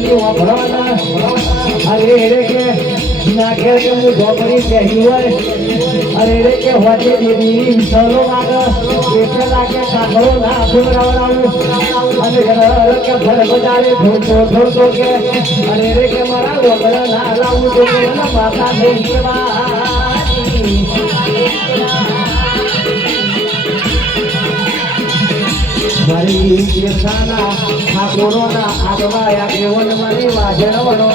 બોલી વાપરવાના અરે રે કે ના કે હું ઢોકળી પહેરી હોય અરે રે કે હોતી દીદી વિસલો માગ એટલે લાગે કાગળો ના ફૂલરાવડાવું અને ઘર કે ભર બજારે ઢોળતો કે અરે રે કે મારા ગોગળા ના લાવું તો માતા થઈ કેવા મારી કેસાના ઠાકોરોના આગવાયા કેવન મારી વાજણવનો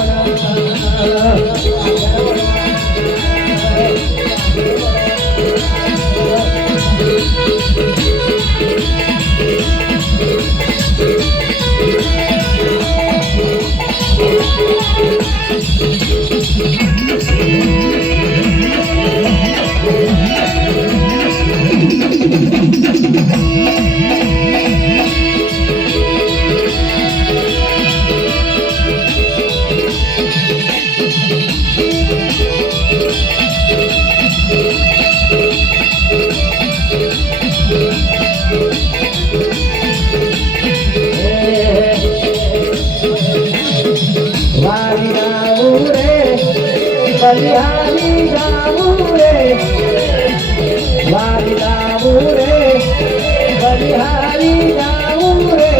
બલિહારી જાવું રે વારી જાવું રે બલિહારી જાવું રે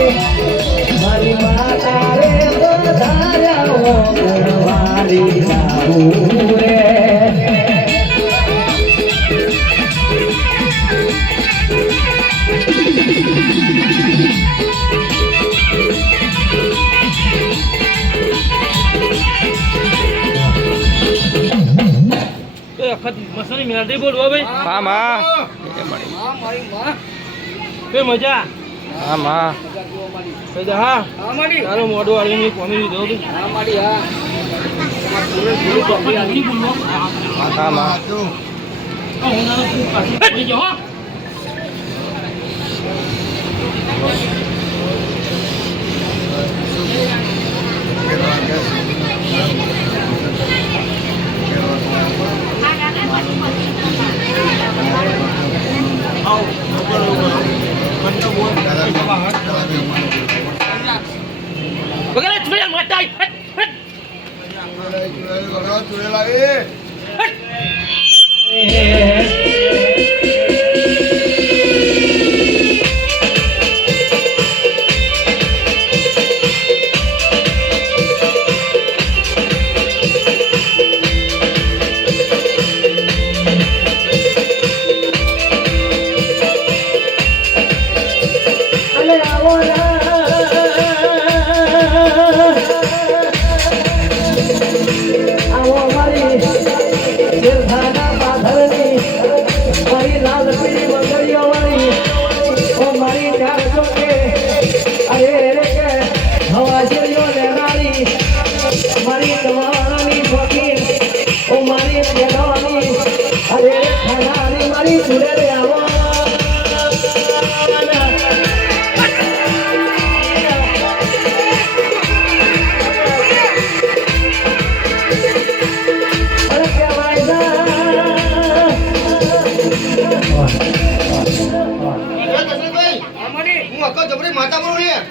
મારી માતા રે વધાર્યા વારી જાવું રે મસાની મેલડી બોલવા ભાઈ હા માં કે મજા હા માં પેદા હા તારો મોઢો આવીને કોમી દીધો હા માં Bagaimana cuy mata?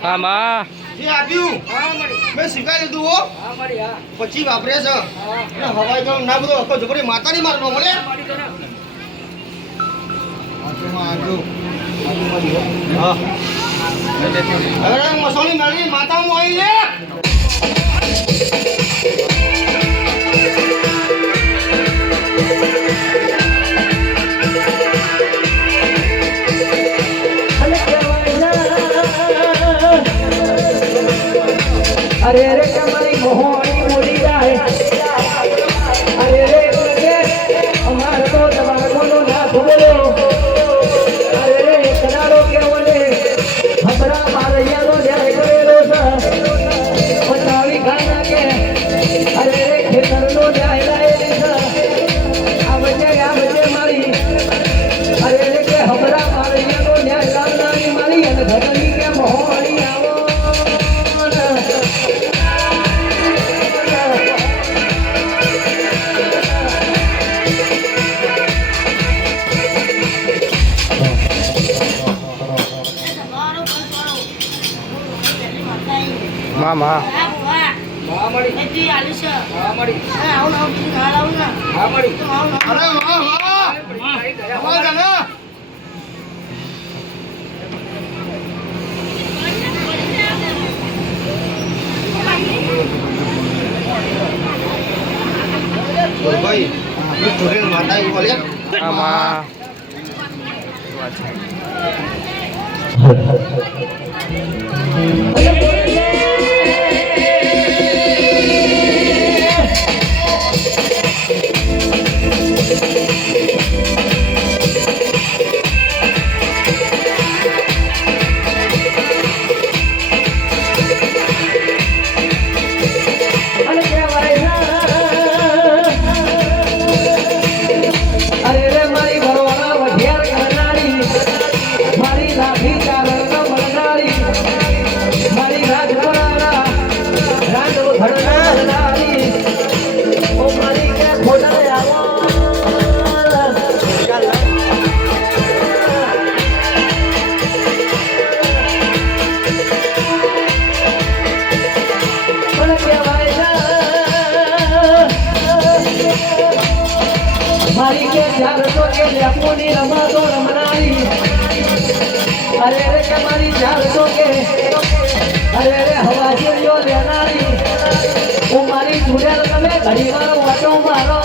હા માં જે આપ્યું મેં સ્વીકારી લીધું હો પછી વાપરે છે હવાઈ ગયો ના બધો હકો જબરી માતાની મારનો મળે હવે મસાણી મેળવી માતા હું આવી લે અરે રે કમારી મોહણી મોડી જાય અરે રે કે અમાર તો તમારો કોનો ના બોલો અરે રે કનારો કેવો ને હબરા મારૈયાનો જાય કરેલો છે પટાવી ગાના કે અરે રે ખેતરનો જાય લાય છે આ વજે મારી અરે રે કે હબરા મારૈયાનો જાય લાવનારી મારી અને ઘરની કે મોહણી આવો માં માં એટલી આલી છે. આવું આવું બીજું હાલ આવું ના. આવું અરે વાહ વાહ વાહ દાદા ભાઈ સ્ટુડન્ટ માતા ઈ બોલે આમાં અને કહેવાય અરે રે મારી ભરવાના વઢિયાર કરનારી મારી લાઠી ચારણ મળનારી મારી રાજપરાના રાંડો ઘડનારી ઓ મારી કે ખોટા આવો પણ કહેવાય મારી કે ચાર તો કે લેપોની રમાતો રમનારી અરે રે કે મારી ચાર તો કે અરે રે હવા જોયો લેનારી હું મારી જોડે તમે ઘડી વાર વાટો મારો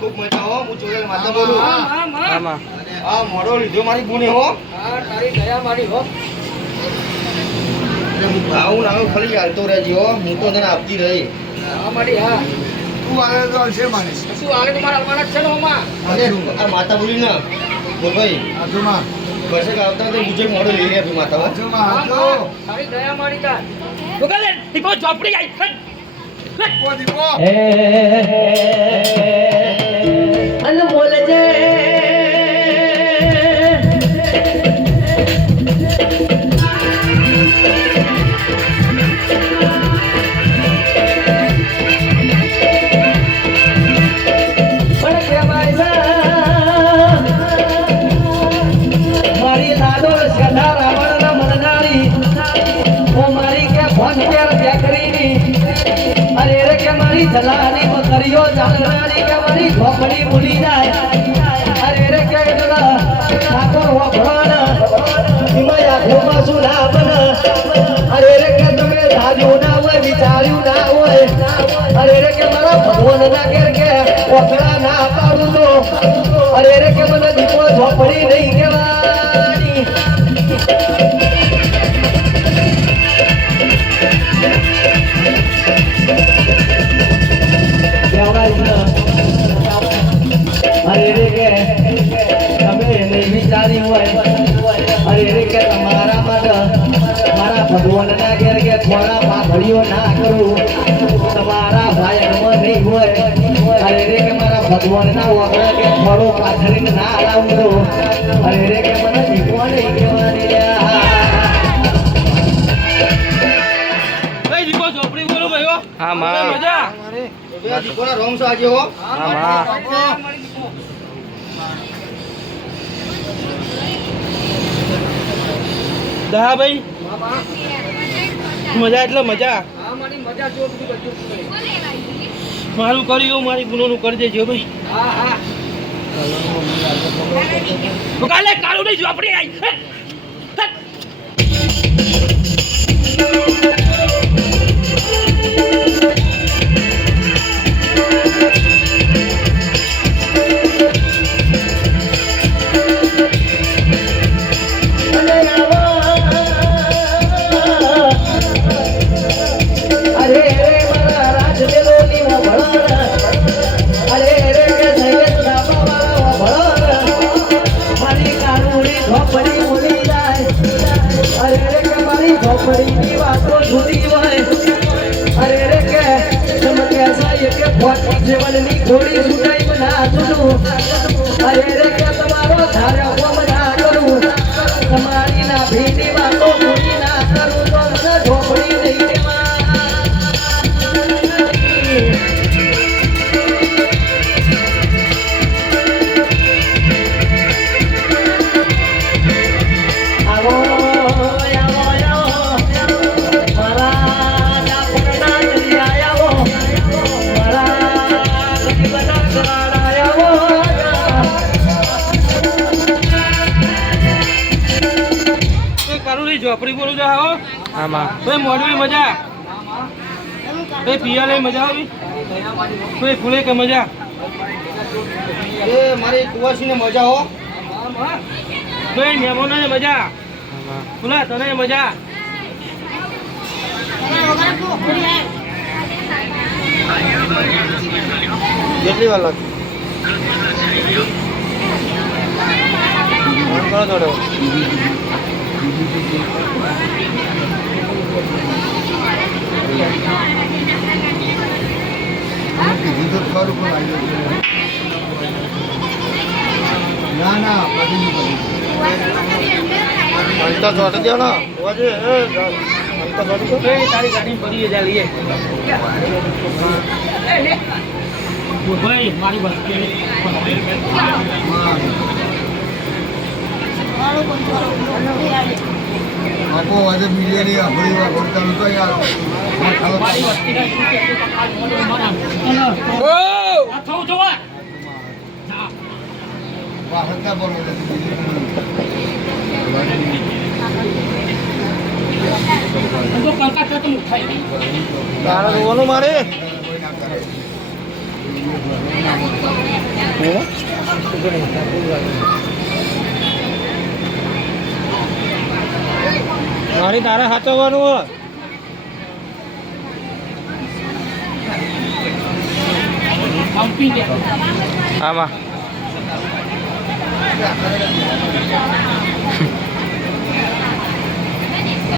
ખૂબ મજા હો હું સ્ટુડન્ટ માતા બોલું આમાં આ મોડો લીધો મારી ગુને હો મારી હો. આવું ના ખાલી હાલતો રહેજી હો હું તો તને આપતી રહી તું આલે તો હશે માને. શું આલે તો મારા અલમાના જ છે ને હોમાં. અને આ માતા બોલી ના બોલ ભાઈ વર્ષે આવતા તો મુજે મોડો લઈ રહ્યા માતા તારી દયા મારી તાર. તું કહે દીપો ઝોપડી આવી. અનમોલ જે પણ કહેવાય મારી લાડો સદા રાવણના મનનારી ઓ મારી કે ભોજ પેર બેકરીની અરે રે કે મારી જલાની મકરીઓ ચાલનારી કે મારી ઝોપડી ભૂલી જાય અરે રે કે ઠાકોર વખવાના હિમાયા ઘોમાં શું ના બને અરે રે કે તમે ધાર્યું ના હોય વિચાર્યું ના હોય અરે રે કે મારા ભગવાન ના ઘેર કે વખડા ના પાડું તો અરે રે કે મને દીપો ઝોપડી નહીં કહેવાની અરે રે કે તમે નહીં વિચારી હોય અરે રે કે તમારા માટે મારા ભગવાનના ઘેર કે થોડા પાઘડીઓ ના કરું તમારા ભાઈમાં નહીં હોય અરે રે કે મારા ભગવાનના વગર કે થોડો પાથરીને ના લાવું તો અરે રે કે મને દીપો નહીં કહેવાની ભાઈ દીપો ઝોપડી બોલો ભાઈ હો આમાં મજા દીપોના રોમ સો આજે હો આમાં દા ભાઈ મજા એટલે મજા મારું કર્યું મારી ગુનોનું કરી દેજો ભાઈ કાલે કાળું નહીં ઝોપડી આવી અરે રે મારા રાજ દેલોની ભળોરા અરે રે કે સૈયદ બાબા વાળા ભળોરા મારી કાનુડી ઝોપડી ઉડી જાય અરે રે કે મારી ઝોપડીની વાતો જુદી હોય અરે રે કે તમે કહેશા કે ફોટ જીવનની થોડી સુટાઈ બના જુદું અરે રે કે તમારો ધાર્યો ચાલુ છે હો આમાં ભાઈ મોડવી મજા ભાઈ પિયાલે મજા આવી ભાઈ ફૂલે કે મજા એ મારી કુવાસીને મજા હો ભાઈ મહેમાનોને મજા ફૂલા તને મજા કેટલી વાર લાગે ફોન કરો થોડો કીધું તો ખરું પણ આવી ના ના પછી નહીં કર્યું અંતર છોડી દો ને હોવાજે અંતર છોડી દો ભાઈ તારી ગાડી પડી જા લઈએ ભાઈ મારી બસ આપો આજે બિરયાની આપણી વાપર ચાલુ તો યાર વાહનતા બોલો તારા જોવાનું મારે મારી તારે સાચવવાનું હોય આમાં